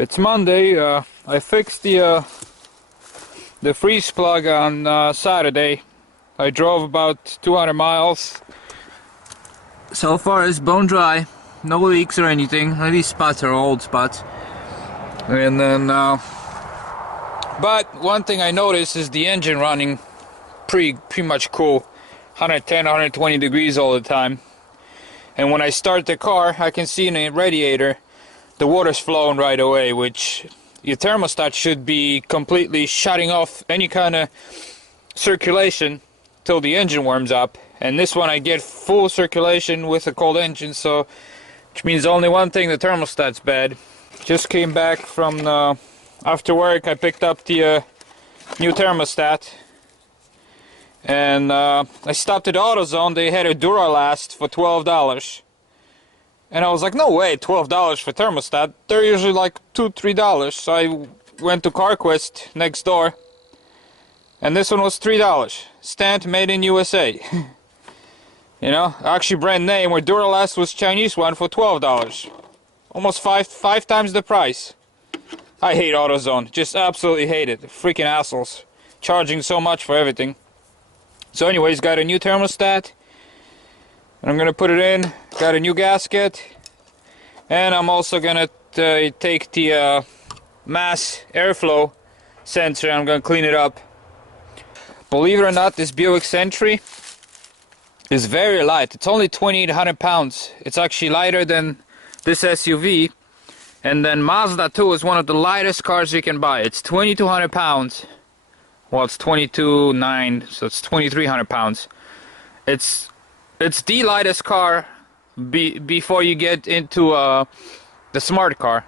It's Monday. I fixed the freeze plug on Saturday. I drove about 200 miles. So far it's bone dry, no leaks or anything. These spots are old spots. And then, but one thing I noticed is the engine running pretty much cool, 110, 120 degrees all the time. And when I start the car, I can see in the radiator the water's flowing right away, which your thermostat should be completely shutting off any kind of circulation till the engine warms up. And this one I get full circulation with a cold engine, so which means only one thing, the thermostat's bad. Just came back from after work. I picked up the new thermostat, and I stopped at AutoZone. They had a Duralast for $12. And I was like, no way, $12 for thermostat. They're usually like $2, $3. So I went to CarQuest next door, and this one was $3. Stamped made in USA. You know, actually brand name, where Duralast was Chinese one for $12. Almost five times the price. I hate AutoZone. Just absolutely hate it. Freaking assholes. Charging so much for everything. So anyways, got a new thermostat. I'm gonna put it in, got a new gasket, and I'm also gonna take the mass airflow sensor. I'm gonna clean it up. Believe it or not, this Buick Century is very light. It's only 2,800 pounds. It's actually lighter than this SUV. And then Mazda 2 is one of the lightest cars you can buy. It's 2,200 pounds. Well, it's 22,900, so it's 2,300 pounds. It's the lightest car before you get into the smart car.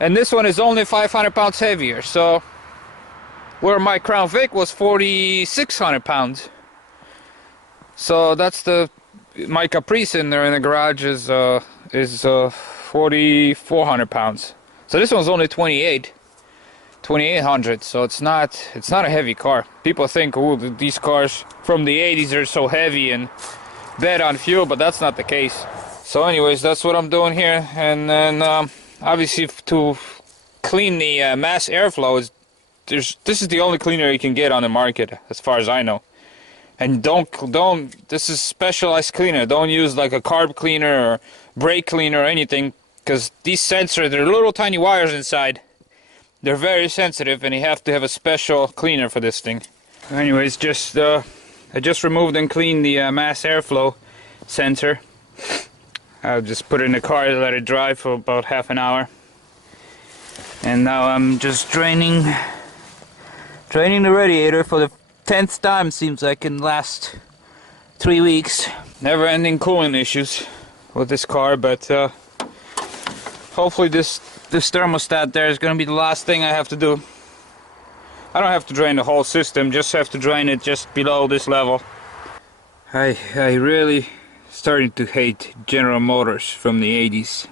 And this one is only 500 pounds heavier. So where my Crown Vic was 4,600 pounds. So that's my Caprice in there in the garage is 4,400 pounds. So this one's only 2,800. So it's not a heavy car. People think, oh, these cars from the 80s are so heavy and bad on fuel, but that's not the case. So anyways, that's what I'm doing here. And then obviously to clean the mass airflow, this is the only cleaner you can get on the market as far as I know. And this is specialized cleaner. Don't use like a carb cleaner or brake cleaner or anything, because these sensors, they're little tiny wires inside. They're very sensitive, and you have to have a special cleaner for this thing. Anyways, I just removed and cleaned the mass airflow sensor. I'll just put it in the car and let it dry for about half an hour. And now I'm just draining the radiator for the 10th time. Seems like in the last 3 weeks. Never-ending cooling issues with this car, but hopefully this thermostat there is going to be the last thing I have to do. I don't have to drain the whole system, just have to drain it just below this level. I really starting to hate General Motors from the 80s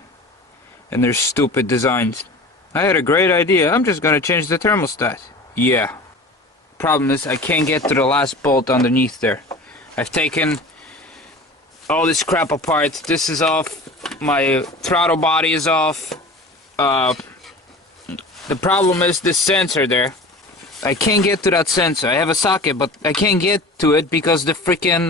and their stupid designs. I had a great idea. I'm just going to change the thermostat. Yeah. Problem is, I can't get to the last bolt underneath there. I've taken all this crap apart. This is off. My throttle body is off. The problem is this sensor there. I can't get to that sensor. I have a socket, but I can't get to it because the freaking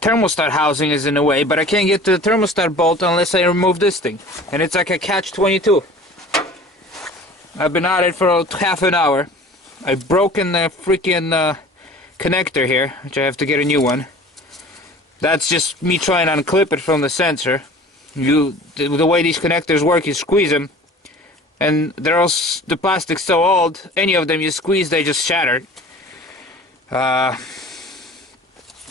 thermostat housing is in the way. But I can't get to the thermostat bolt unless I remove this thing. And it's like a catch-22. I've been at it for half an hour. I've broken the freaking connector here, which I have to get a new one. That's just me trying to unclip it from the sensor. The way these connectors work, you squeeze them, and the plastic's so old, any of them you squeeze, they just shatter.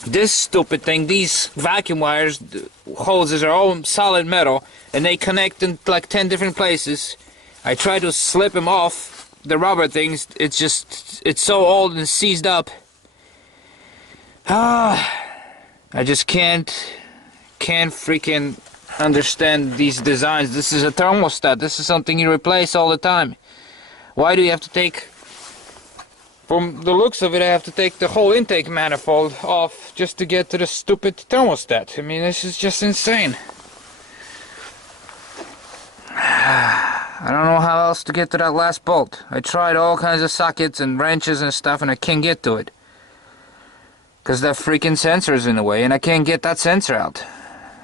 This stupid thing, these vacuum wires, hoses are all solid metal, and they connect in like 10 different places. I try to slip them off the rubber things. It's so old and seized up. I just can't freaking understand these designs. This is a thermostat. This is something you replace all the time. Why do you have to take, from the looks of it, I have to take the whole intake manifold off just to get to the stupid thermostat? I mean, this is just insane. I don't know how else to get to that last bolt. I tried all kinds of sockets and wrenches and stuff and I can't get to it. Because that freaking sensor's in the way and I can't get that sensor out.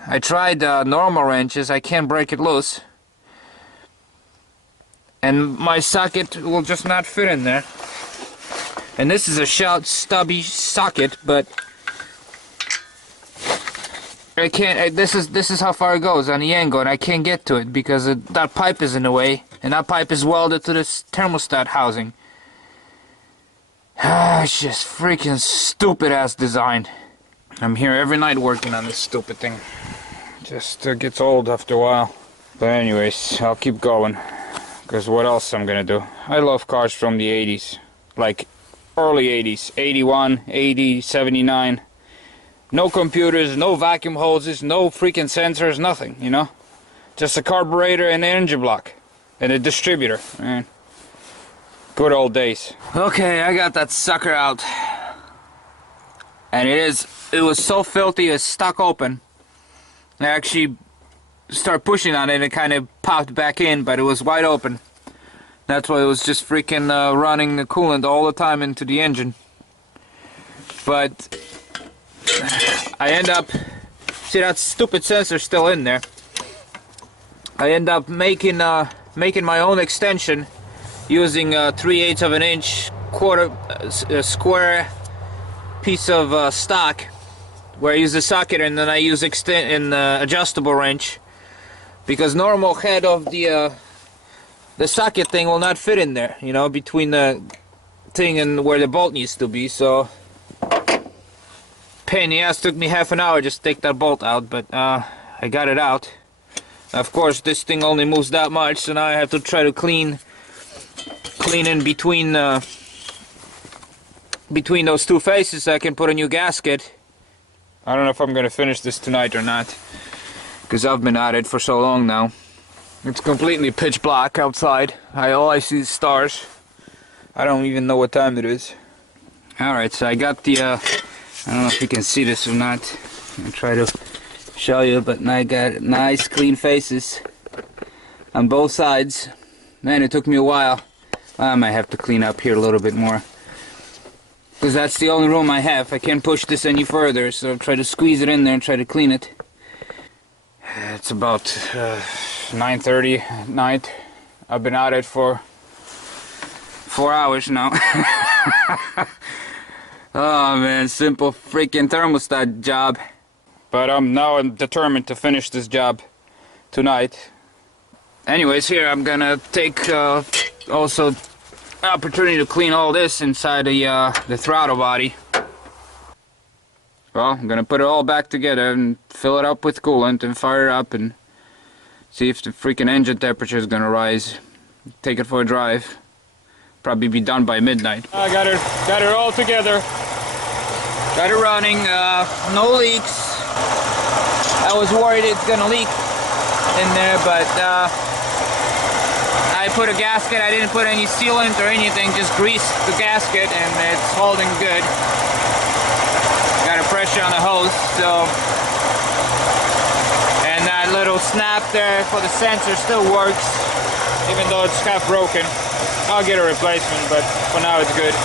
I tried normal wrenches, I can't break it loose. And my socket will just not fit in there. And this is a stubby socket, but I can't. This is how far it goes on the angle, and I can't get to it because that pipe is in the way, and that pipe is welded to this thermostat housing. It's just freaking stupid ass design. I'm here every night working on this stupid thing. Just gets old after a while. But anyways, I'll keep going. Because what else I'm gonna do? I love cars from the 80s. Like early 80s. 81, 80, 79. No computers, no vacuum hoses, no freaking sensors, nothing, you know? Just a carburetor and an engine block. And a distributor. Man. Good old days. Okay, I got that sucker out. And it was so filthy it's stuck open. I actually started pushing on it and it kind of popped back in, but it was wide open. That's why it was just freaking running the coolant all the time into the engine. But I end up, see that stupid sensor still in there. I end up making my own extension using 3/8 of an inch square piece of stock, where I use the socket and then I use adjustable wrench, because normal head of the socket thing will not fit in there, you know, between the thing and where the bolt needs to be. So pain in the ass, took me half an hour just to take that bolt out, but I got it out. Of course this thing only moves that much, so now I have to try to clean in between those two faces so I can put a new gasket. I don't know if I'm gonna finish this tonight or not, because I've been at it for so long now. It's completely pitch black outside. All I see is stars. I don't even know what time it is. Alright, so I got the I don't know if you can see this or not. I'll try to show you, but I got nice clean faces on both sides. Man, it took me a while. I might have to clean up here a little bit more, because that's the only room I have. I can't push this any further, so I'll try to squeeze it in there and try to clean it. It's about 9:30 at night. I've been at it for 4 hours now. Oh man, simple freaking thermostat job. But I'm now determined to finish this job tonight. Anyways, here I'm gonna take also opportunity to clean all this inside the throttle body. Well, I'm gonna put it all back together and fill it up with coolant and fire it up and see if the freaking engine temperature is gonna rise. Take it for a drive. Probably be done by midnight. I got it all together. Got it running. No leaks. I was worried it's gonna leak in there, but I put a gasket. I didn't put any sealant or anything. Just greased the gasket, and it's holding good. Got a pressure on the hose, so, and that little snap there for the sensor still works, even though it's half broken. I'll get a replacement, but for now it's good.